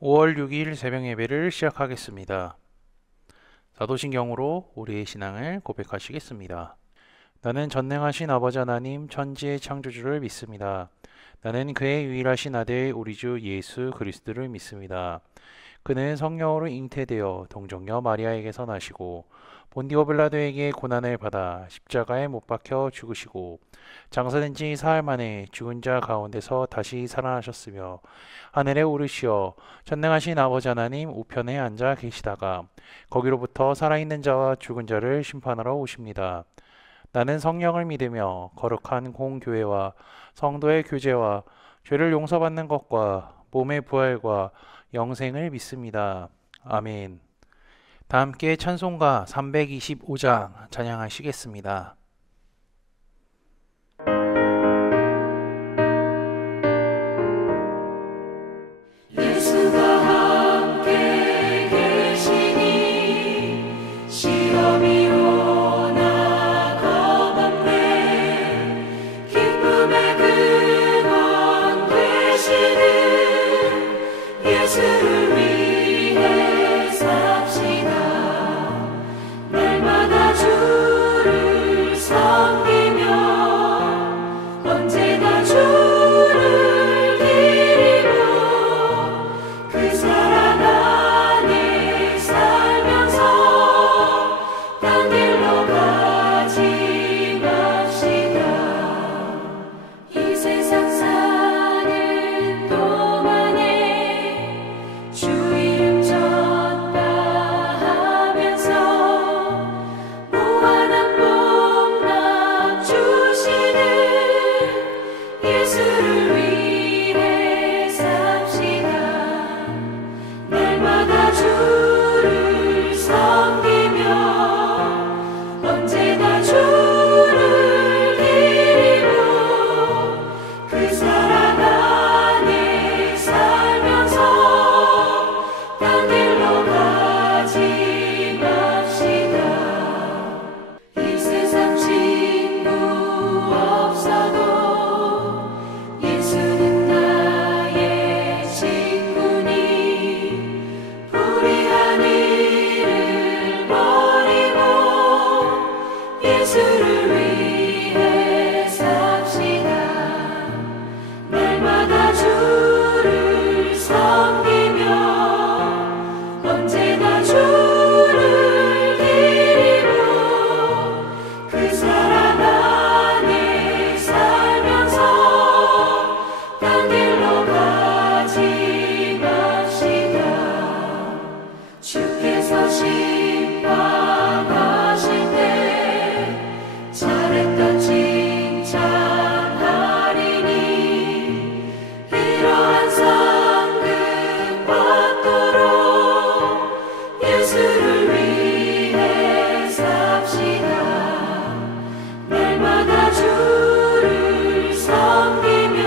5월 6일 새벽 예배를 시작하겠습니다. 사도신경으로 우리의 신앙을 고백하시겠습니다. 나는 전능하신 아버지 하나님 천지의 창조주를 믿습니다. 나는 그의 유일하신 아들 우리 주 예수 그리스도를 믿습니다. 그는 성령으로 잉태되어 동정녀 마리아에게서 나시고 본디오 빌라도에게 고난을 받아 십자가에 못 박혀 죽으시고 장사된 지 사흘 만에 죽은 자 가운데서 다시 살아나셨으며 하늘에 오르시어 전능하신 아버지 하나님 우편에 앉아 계시다가 거기로부터 살아있는 자와 죽은 자를 심판하러 오십니다. 나는 성령을 믿으며 거룩한 공교회와 성도의 교제와 죄를 용서받는 것과 몸의 부활과 영생을 믿습니다. 아멘. 다 함께 찬송가 325장 찬양하시겠습니다. 예수가 함께 계시니 시험이 오나 겁없네. 기쁨의 근원 되시는 예수를 위해 삽시다. 날마다 주를 섬기며 언제나 주를 기리고 그 사랑 안에 살면서 딴 길로 가지 맙시다. 이 세상 사는 동안에 주 이름 전파하면서 무한한 복락 주시는 예수를 위해 삽시다. 날마다 주를 섬기며 언제나 주를 기리고 그 사랑 안에 살면서 딴 길로 가지 맙시다. 이 세상 친구 없어도 예수는 나의 친구니 불의한 일을 버리고 예수를 위해 삽시다. 날마다 주를 섬기며 언제나 주를 기리고 그 사랑 안에 살면서 딴 길로 가지 맙시다. 주께서 심판하실 때 잘했다 칭찬하리니 이러한 상급 받도록 예수를 위해 삽시다. 날마다 주를 섬기며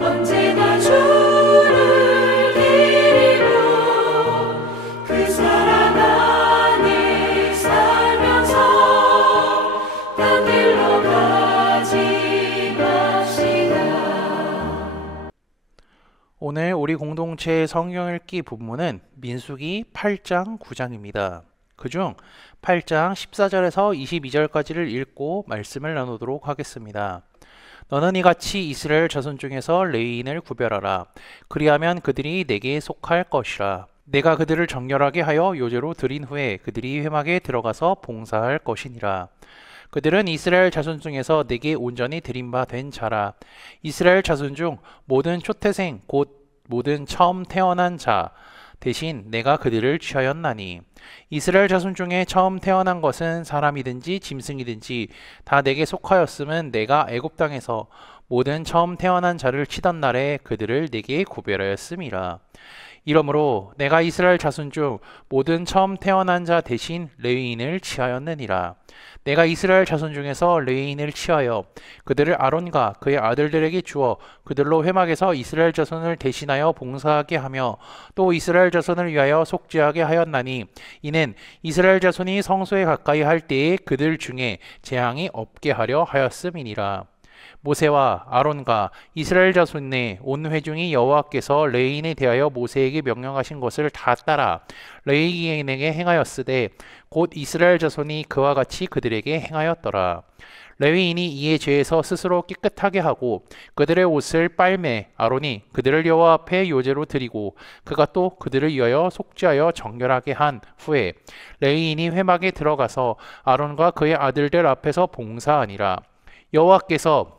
언제나 주를 기리고 그 사랑 안에 살면서 딴 길로 가지 맙시다. 오늘 우리 공동체의 성경 읽기 본문은 민수기 8장 9장입니다. 그중 8장 14절에서 22절까지를 읽고 말씀을 나누도록 하겠습니다. 너는 이같이 이스라엘 자손 중에서 레위인을 구별하라. 그리하면 그들이 내게 속할 것이라. 내가 그들을 정결하게 하여 요제로 드린 후에 그들이 회막에 들어가서 봉사할 것이니라. 그들은 이스라엘 자손 중에서 내게 온전히 드린 바 된 자라. 이스라엘 자손 중 모든 초태생 곧 모든 처음 태어난 자 대신 내가 그들을 취하였나니 이스라엘 자손 중에 처음 태어난 것은 사람이든지 짐승이든지 다 내게 속하였음은 내가 애굽 땅에서 모든 처음 태어난 자를 치던 날에 그들을 내게 구별하였음이라. 이러므로 내가 이스라엘 자손 중 모든 처음 태어난 자 대신 레위인을 취하였느니라. 내가 이스라엘 자손 중에서 레위인을 취하여 그들을 아론과 그의 아들들에게 주어 그들로 회막에서 이스라엘 자손을 대신하여 봉사하게 하며 또 이스라엘 자손을 위하여 속죄하게 하였나니 이는 이스라엘 자손이 성소에 가까이 할 때에 그들 중에 재앙이 없게 하려 하였음이니라. 모세와 아론과 이스라엘 자손의 온 회중이 여호와께서 레위인에 대하여 모세에게 명령하신 것을 다 따라 레위인에게 행하였으되 곧 이스라엘 자손이 그와 같이 그들에게 행하였더라. 레위인이 이에 죄에서 스스로 깨끗하게 하고 그들의 옷을 빨매 아론이 그들을 여호와 앞에 요제로 드리고 그가 또 그들을 위하여 속죄하여 정결하게 한 후에 레위인이 회막에 들어가서 아론과 그의 아들들 앞에서 봉사하니라. 여호와께서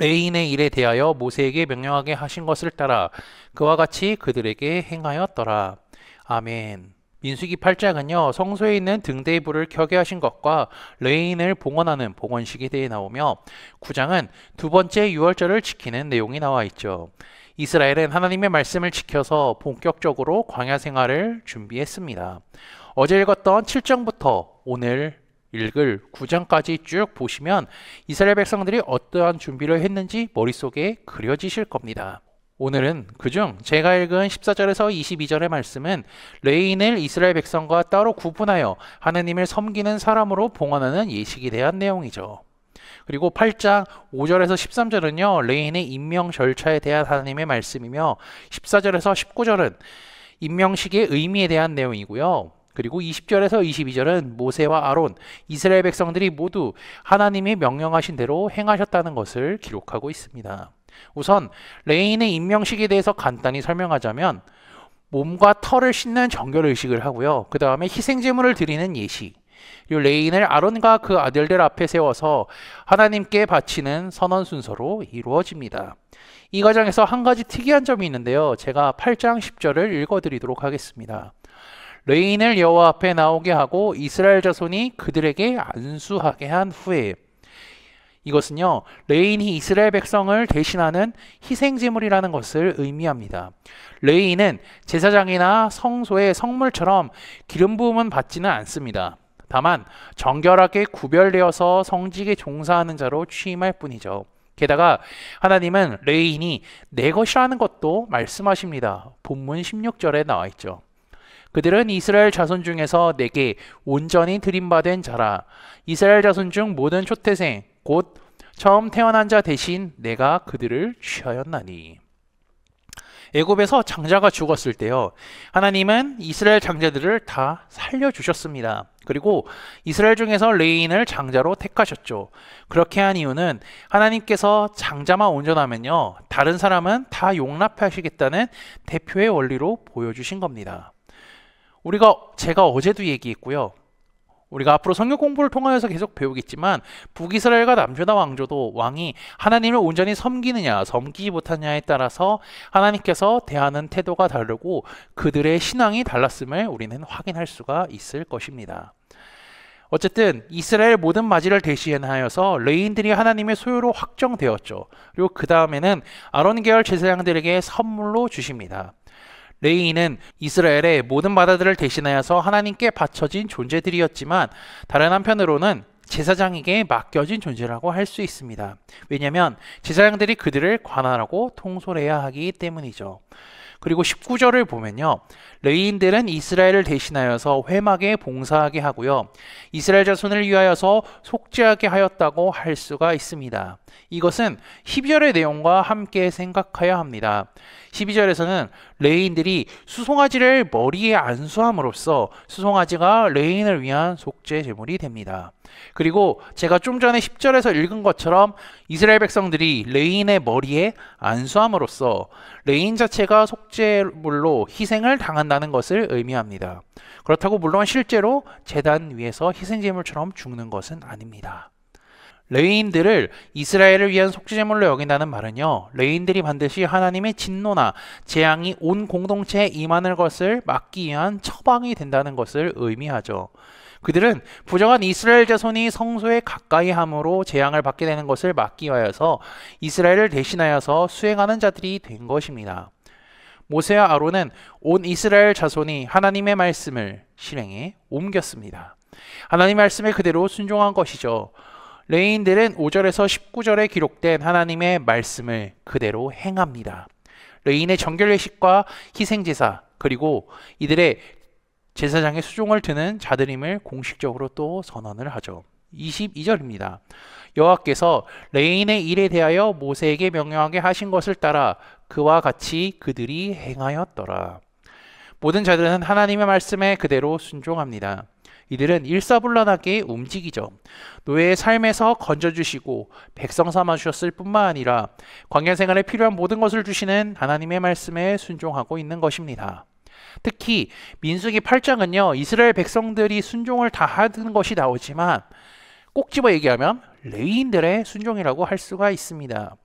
레위인의 일에 대하여 모세에게 명령하게 하신 것을 따라 그와 같이 그들에게 행하였더라. 아멘. 민수기 8장은요, 성소에 있는 등대의 불을 켜게 하신 것과 레위인을 봉헌하는 봉헌식에 대해 나오며 9장은 두 번째 유월절을 지키는 내용이 나와 있죠. 이스라엘은 하나님의 말씀을 지켜서 본격적으로 광야 생활을 준비했습니다. 어제 읽었던 7장부터 오늘 읽을 9장까지 쭉 보시면 이스라엘 백성들이 어떠한 준비를 했는지 머릿속에 그려지실 겁니다. 오늘은 그중 제가 읽은 14절에서 22절의 말씀은 레위인을 이스라엘 백성과 따로 구분하여 하나님을 섬기는 사람으로 봉헌하는 예식에 대한 내용이죠. 그리고 8장 5절에서 13절은요, 레위인의 임명 절차에 대한 하나님의 말씀이며 14절에서 19절은 임명식의 의미에 대한 내용이고요. 그리고 20절에서 22절은 모세와 아론, 이스라엘 백성들이 모두 하나님이 명령하신 대로 행하셨다는 것을 기록하고 있습니다. 우선 레위인의 임명식에 대해서 간단히 설명하자면 몸과 털을 씻는 정결 의식을 하고요. 그 다음에 희생제물을 드리는 예식, 그리고 레위인을 아론과 그 아들들 앞에 세워서 하나님께 바치는 선언 순서로 이루어집니다. 이 과정에서 한 가지 특이한 점이 있는데요. 제가 8장 10절을 읽어드리도록 하겠습니다. 레위인을 여호와 앞에 나오게 하고 이스라엘 자손이 그들에게 안수하게 한 후에, 이것은요, 레위인이 이스라엘 백성을 대신하는 희생제물이라는 것을 의미합니다. 레위인은 제사장이나 성소의 성물처럼 기름 부음은 받지는 않습니다. 다만 정결하게 구별되어서 성직에 종사하는 자로 취임할 뿐이죠. 게다가 하나님은 레위인이 내 것이라는 것도 말씀하십니다. 본문 16절에 나와 있죠. 그들은 이스라엘 자손 중에서 내게 온전히 드림받은 자라. 이스라엘 자손 중 모든 초태생 곧 처음 태어난 자 대신 내가 그들을 취하였나니. 애굽에서 장자가 죽었을 때요, 하나님은 이스라엘 장자들을 다 살려주셨습니다. 그리고 이스라엘 중에서 레위인을 장자로 택하셨죠. 그렇게 한 이유는 하나님께서 장자만 온전하면요, 다른 사람은 다 용납하시겠다는 대표의 원리로 보여주신 겁니다. 제가 어제도 얘기했고요. 우리가 앞으로 성경 공부를 통하여서 계속 배우겠지만 북이스라엘과 남유다 왕조도 왕이 하나님을 온전히 섬기느냐 섬기지 못하느냐에 따라서 하나님께서 대하는 태도가 다르고 그들의 신앙이 달랐음을 우리는 확인할 수가 있을 것입니다. 어쨌든 이스라엘 모든 맞이를 대신하여서 레위인들이 하나님의 소유로 확정되었죠. 그리고 그 다음에는 아론 계열 제사장들에게 선물로 주십니다. 레위인은 이스라엘의 모든 바다들을 대신하여서 하나님께 바쳐진 존재들이었지만 다른 한편으로는 제사장에게 맡겨진 존재라고 할 수 있습니다. 왜냐하면 제사장들이 그들을 관할하고 통솔해야 하기 때문이죠. 그리고 19절을 보면요, 레위인들은 이스라엘을 대신하여서 회막에 봉사하게 하고요, 이스라엘 자손을 위하여서 속죄하게 하였다고 할 수가 있습니다. 이것은 12절의 내용과 함께 생각해야 합니다. 12절에서는 레위인들이 수송아지를 머리에 안수함으로써 수송아지가 레위인을 위한 속죄 제물이 됩니다. 그리고 제가 좀 전에 10절에서 읽은 것처럼 이스라엘 백성들이 레위인의 머리에 안수함으로써 레위인 자체가 속죄물로 희생을 당한다는 것을 의미합니다. 그렇다고 물론 실제로 제단 위에서 희생제물처럼 죽는 것은 아닙니다. 레위인들을 이스라엘을 위한 속죄제물로 여긴다는 말은요, 레위인들이 반드시 하나님의 진노나 재앙이 온 공동체에 임하는 것을 막기 위한 처방이 된다는 것을 의미하죠. 그들은 부정한 이스라엘 자손이 성소에 가까이 함으로 재앙을 받게 되는 것을 막기 위하여서 이스라엘을 대신하여서 수행하는 자들이 된 것입니다. 모세와 아론은 온 이스라엘 자손이 하나님의 말씀을 실행에 옮겼습니다. 하나님의 말씀에 그대로 순종한 것이죠. 레위인들은 5절에서 19절에 기록된 하나님의 말씀을 그대로 행합니다. 레위인의 정결례식과 희생제사, 그리고 이들의 제사장의 수종을 드는 자들임을 공식적으로 또 선언을 하죠. 22절입니다. 여호와께서 레인의 일에 대하여 모세에게 명령하게 하신 것을 따라 그와 같이 그들이 행하였더라. 모든 자들은 하나님의 말씀에 그대로 순종합니다. 이들은 일사불란하게 움직이죠. 노예의 삶에서 건져주시고 백성 삼아주셨을 뿐만 아니라 광야 생활에 필요한 모든 것을 주시는 하나님의 말씀에 순종하고 있는 것입니다. 특히 민수기 8장은요, 이스라엘 백성들이 순종을 다 하는 것이 나오지만 꼭 집어 얘기하면 레위인들의 순종이라고 할 수가 있습니다.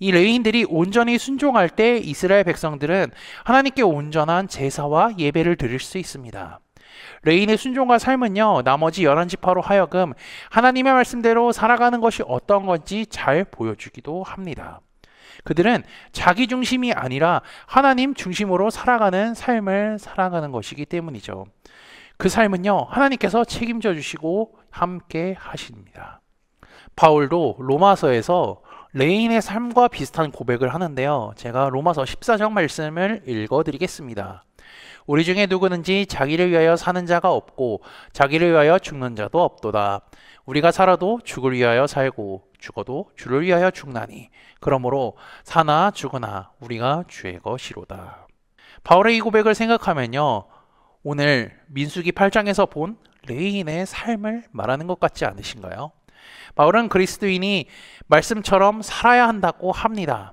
이 레위인들이 온전히 순종할 때 이스라엘 백성들은 하나님께 온전한 제사와 예배를 드릴 수 있습니다. 레위인의 순종과 삶은요, 나머지 11지파로 하여금 하나님의 말씀대로 살아가는 것이 어떤 건지 잘 보여주기도 합니다. 그들은 자기 중심이 아니라 하나님 중심으로 살아가는 삶을 살아가는 것이기 때문이죠. 그 삶은요, 하나님께서 책임져 주시고 함께 하십니다. 바울도 로마서에서 레인의 삶과 비슷한 고백을 하는데요. 제가 로마서 14장 말씀을 읽어드리겠습니다. 우리 중에 누구든지 자기를 위하여 사는 자가 없고 자기를 위하여 죽는 자도 없도다. 우리가 살아도 죽을 위하여 살고 죽어도 주를 위하여 죽나니 그러므로 사나 죽으나 우리가 주의 것이로다. 바울의 이 고백을 생각하면요, 오늘 민수기 8장에서 본 레위인의 삶을 말하는 것 같지 않으신가요? 바울은 그리스도인이 말씀처럼 살아야 한다고 합니다.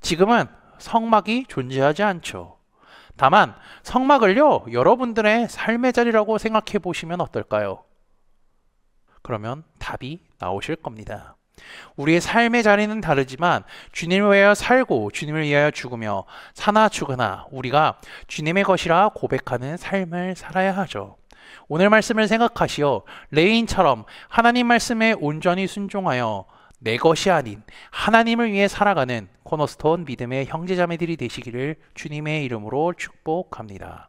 지금은 성막이 존재하지 않죠. 다만 성막을요, 여러분들의 삶의 자리라고 생각해 보시면 어떨까요? 그러면 답이 나오실 겁니다. 우리의 삶의 자리는 다르지만 주님을 위하여 살고 주님을 위하여 죽으며 사나 죽으나 우리가 주님의 것이라 고백하는 삶을 살아야 하죠. 오늘 말씀을 생각하시어 레인처럼 하나님 말씀에 온전히 순종하여 내 것이 아닌 하나님을 위해 살아가는 코너스톤 믿음의 형제자매들이 되시기를 주님의 이름으로 축복합니다.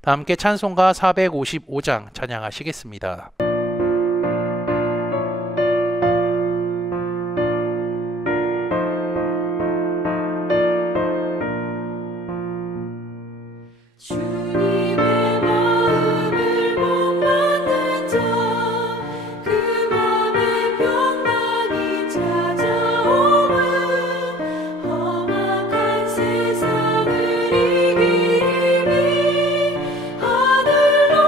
다 함께 찬송가 455장 찬양하시겠습니다. 주님의 마음을 본받는 자, 그 맘에 평강이 찾아오면 험악한 세상을 이기리니 하늘로부터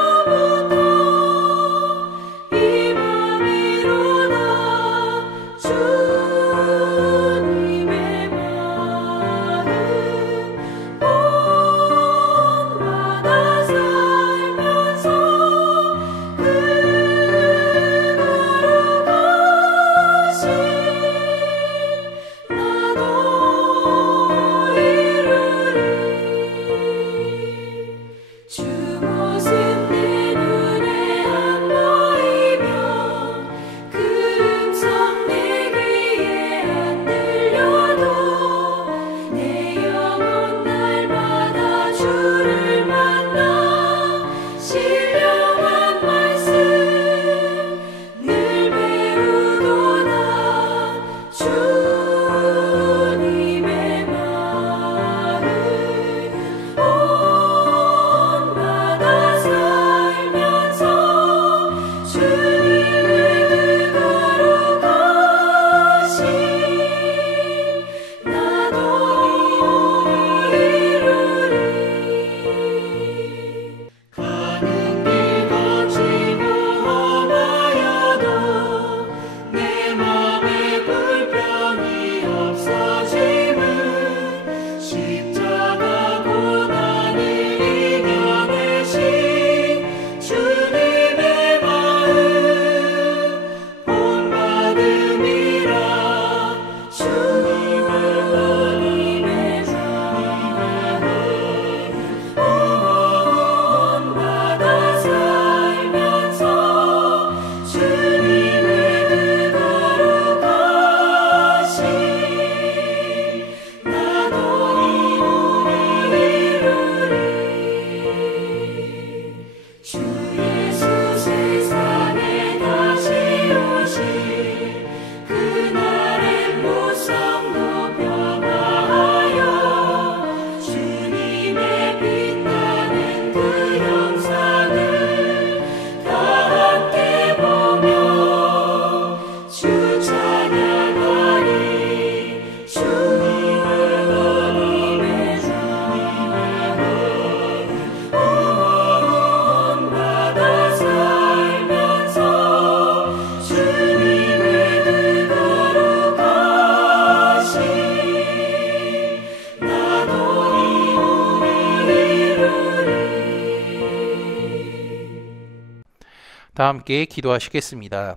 다 함께 기도하시겠습니다.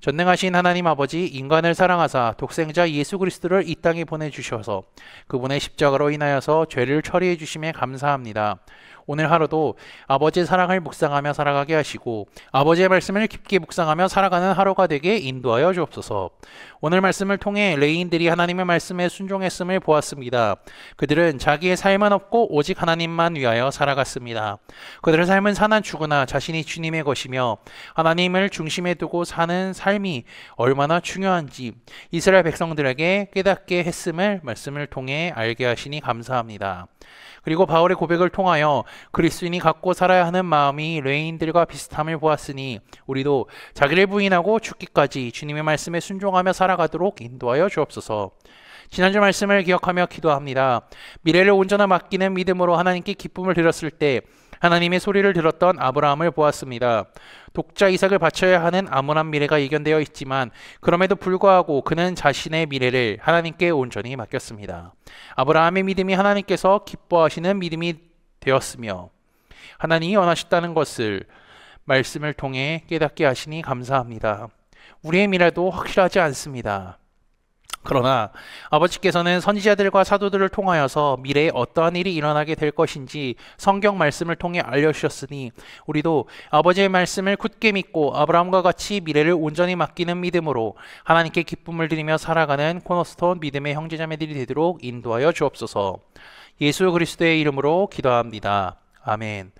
전능하신 하나님 아버지, 인간을 사랑하사 독생자 예수 그리스도를 이 땅에 보내주셔서 그분의 십자가로 인하여서 죄를 처리해 주심에 감사합니다. 오늘 하루도 아버지의 사랑을 묵상하며 살아가게 하시고 아버지의 말씀을 깊게 묵상하며 살아가는 하루가 되게 인도하여 주옵소서. 오늘 말씀을 통해 레인들이 하나님의 말씀에 순종했음을 보았습니다. 그들은 자기의 삶은 없고 오직 하나님만 위하여 살아갔습니다. 그들의 삶은 사나 죽으나 자신이 주님의 것이며 하나님을 중심에 두고 사는 삶이 얼마나 중요한지 이스라엘 백성들에게 깨닫게 했음을 말씀을 통해 알게 하시니 감사합니다. 그리고 바울의 고백을 통하여 그리스도인이 갖고 살아야 하는 마음이 레인들과 비슷함을 보았으니 우리도 자기를 부인하고 죽기까지 주님의 말씀에 순종하며 살아가도록 인도하여 주옵소서. 지난주 말씀을 기억하며 기도합니다. 미래를 온전히 맡기는 믿음으로 하나님께 기쁨을 드렸을 때 하나님의 소리를 들었던 아브라함을 보았습니다. 독자 이삭을 바쳐야 하는 암울한 미래가 예견되어 있지만 그럼에도 불구하고 그는 자신의 미래를 하나님께 온전히 맡겼습니다. 아브라함의 믿음이 하나님께서 기뻐하시는 믿음이 되었으며 하나님이 원하셨다는 것을 말씀을 통해 깨닫게 하시니 감사합니다. 우리의 미래도 확실하지 않습니다. 그러나 아버지께서는 선지자들과 사도들을 통하여서 미래에 어떠한 일이 일어나게 될 것인지 성경 말씀을 통해 알려주셨으니 우리도 아버지의 말씀을 굳게 믿고 아브라함과 같이 미래를 온전히 맡기는 믿음으로 하나님께 기쁨을 드리며 살아가는 코너스톤 믿음의 형제자매들이 되도록 인도하여 주옵소서. 예수 그리스도의 이름으로 기도합니다. 아멘.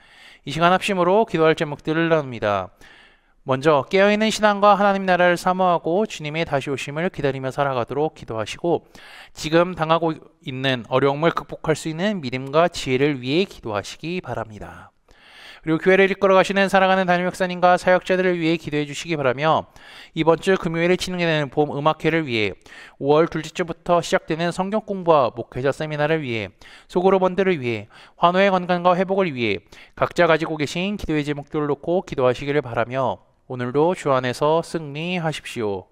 이 시간 합심으로 기도할 제목들을 나눕니다. 먼저 깨어있는 신앙과 하나님 나라를 사모하고 주님의 다시 오심을 기다리며 살아가도록 기도하시고 지금 당하고 있는 어려움을 극복할 수 있는 믿음과 지혜를 위해 기도하시기 바랍니다. 그리고 교회를 이끌어 가시는 사랑하는 담임 목사님과 사역자들을 위해 기도해 주시기 바라며 이번 주 금요일에 진행되는 봄 음악회를 위해 5월 둘째 주부터 시작되는 성경 공부와 목회자 세미나를 위해 소그룹원들을 위해 환우의 건강과 회복을 위해 각자 가지고 계신 기도의 제목들을 놓고 기도하시기를 바라며 오늘도 주 안에서 승리하십시오.